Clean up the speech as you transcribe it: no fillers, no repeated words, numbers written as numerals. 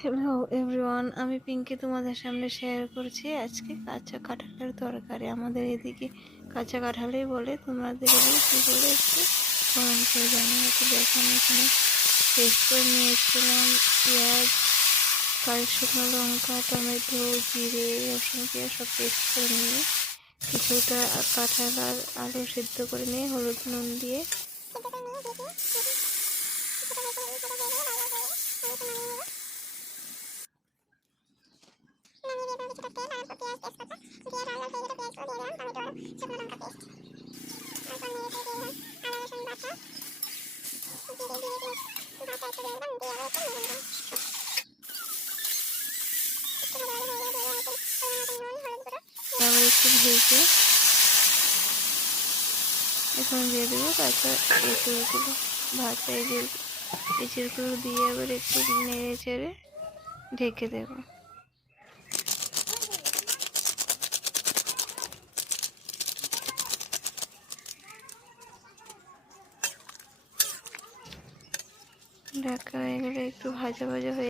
Hello everyone, আমি পিঙ্কি তোমাদের সামনে শেয়ার করছি আজকে কাঁচা কাঁঠালের তরকারি। আমাদের এদিকে কাঁচা কাঁঠালই বলে, তোমাদের এদিকে কী বলে একটু কমেন্ট করে জানিয়ে। তো দেখো, আমি এখানে পেস্ট করে নিয়েছিলাম পেঁয়াজ, শুকনো লঙ্কা, টমেটো, জিরে, রসুন, পেঁয়াজ সব পেস্ট করে নিয়ে কিছুটা কাঁঠাল আর আলু সিদ্ধ করে নিয়ে হলুদ নুন দিয়ে আবার একটু ভেজে এখন দিয়ে দেবো কাঁচা এঁচড়গুলো। ভাজা এঁচড়গুলো দিয়ে আবার একটু নেড়ে চেড়ে ঢেকে দেবো। ঢাকা হয়ে গেলে একটু ভাজা ভাজা হয়ে